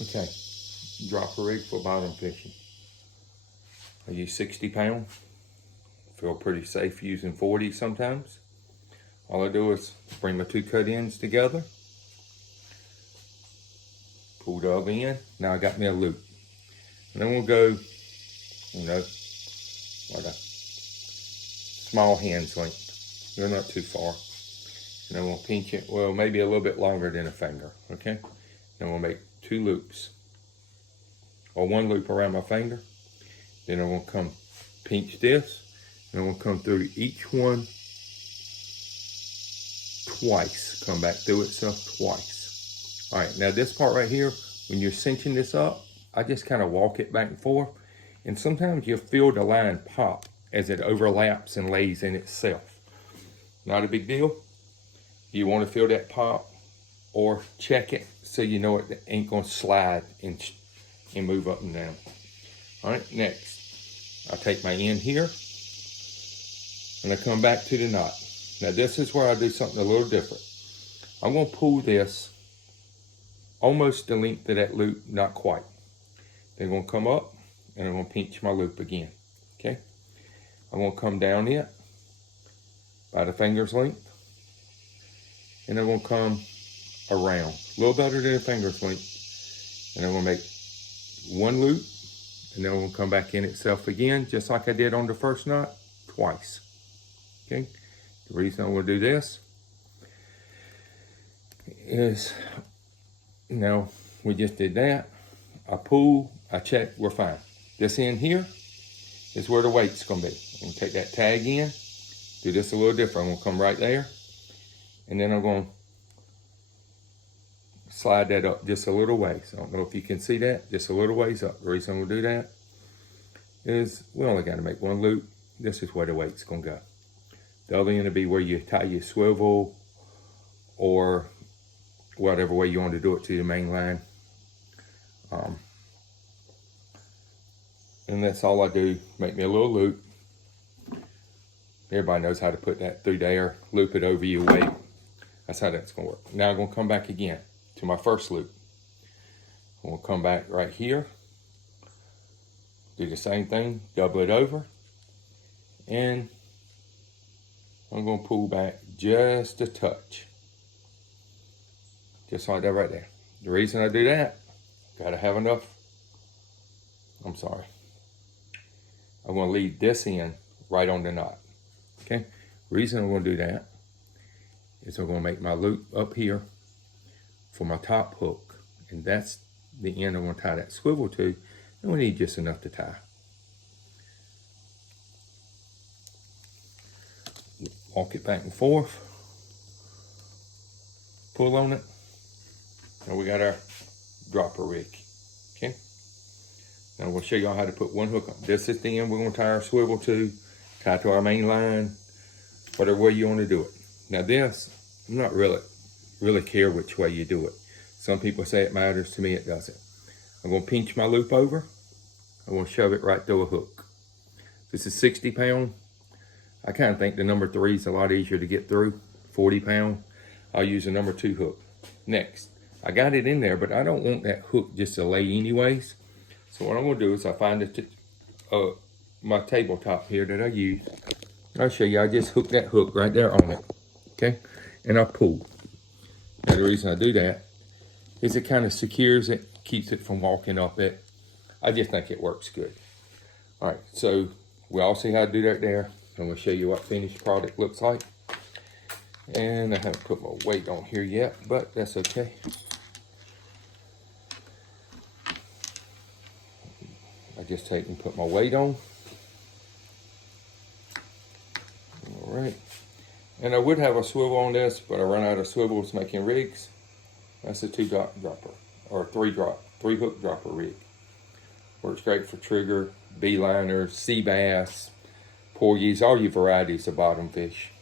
Okay, dropper rig for bottom fishing. I use 60 pound. Feel pretty safe using 40 sometimes. All I do is bring my two cut ends together, pull the other end. Now I got me a loop. And then we'll go, like a small hand's length. They're not too far. And then we'll pinch it, well, maybe a little bit longer than a finger, okay? Then we'll make two loops, or one loop around my finger. Then I'm gonna come pinch this, and we'll come through each one twice. Come back through itself twice. All right, now this part right here, when you're cinching this up, I just kind of walk it back and forth, and sometimes you'll feel the line pop as it overlaps and lays in itself. Not a big deal. You want to feel that pop, or check it so you know it ain't gonna slide and move up and down. All right, next, I take my end here and I come back to the knot. Now this is where I do something a little different. I'm gonna pull this almost the length of that loop, not quite. Then I'm gonna come up and I'm gonna pinch my loop again, okay? I'm gonna come down it by the finger's length, and I'm gonna come around, a little better than a finger's length, and I'm gonna make one loop, and then I'm gonna come back in itself again, just like I did on the first knot, twice, okay? The reason I'm gonna do this is, now we just did that, I pull, I check, we're fine. This end here is where the weight's gonna be. I'm gonna take that tag in, do this a little different. I'm gonna come right there, and then I'm gonna slide that up just a little ways. I don't know if you can see that, just a little ways up. The reason I'm gonna do that is we only gotta make one loop. This is where the weight's gonna go. The other end will be where you tie your swivel, or whatever way you want to do it to your main line. And that's all I do, make me a little loop. Everybody knows how to put that through there, loop it over your weight. That's how that's gonna work. Now I'm gonna come back again to my first loop. I'm gonna come back right here, do the same thing, double it over, and I'm gonna pull back just a touch. Just like that right there. The reason I do that, gotta have enough, I'm gonna leave this end right on the knot, okay? Reason I'm gonna do that is I'm gonna make my loop up here for my top hook, and that's the end I'm gonna tie that swivel to, and we need just enough to tie. Walk it back and forth, pull on it, and we got our dropper rig, okay? Now we'll show y'all how to put one hook on. This is the end we're gonna tie our swivel to, tie to our main line, whatever way you wanna do it. Now this, I'm not really care which way you do it. Some people say it matters, to me it doesn't. I'm gonna pinch my loop over, I'm gonna shove it right through a hook. This is 60 pound. I kind of think the number 3 is a lot easier to get through. 40 pound, I'll use a number 2 hook. Next, I got it in there, but I don't want that hook just to lay anyways. So what I'm gonna do is I find my tabletop here that I use. I'll show you, I just hook that hook right there on it, okay? And I pull. Now the reason I do that is it kind of secures it, keeps it from walking up it. I just think it works good. All right, so we all see how to do that there. I'm gonna show you what finished product looks like. And I haven't put my weight on here yet, but that's okay. I just take and put my weight on. All right. And I would have a swivel on this, but I run out of swivels making rigs. That's a 2-dropper, or 3-hook dropper rig. Works great for trigger, beeliners, sea bass, porgies, all your varieties of bottom fish.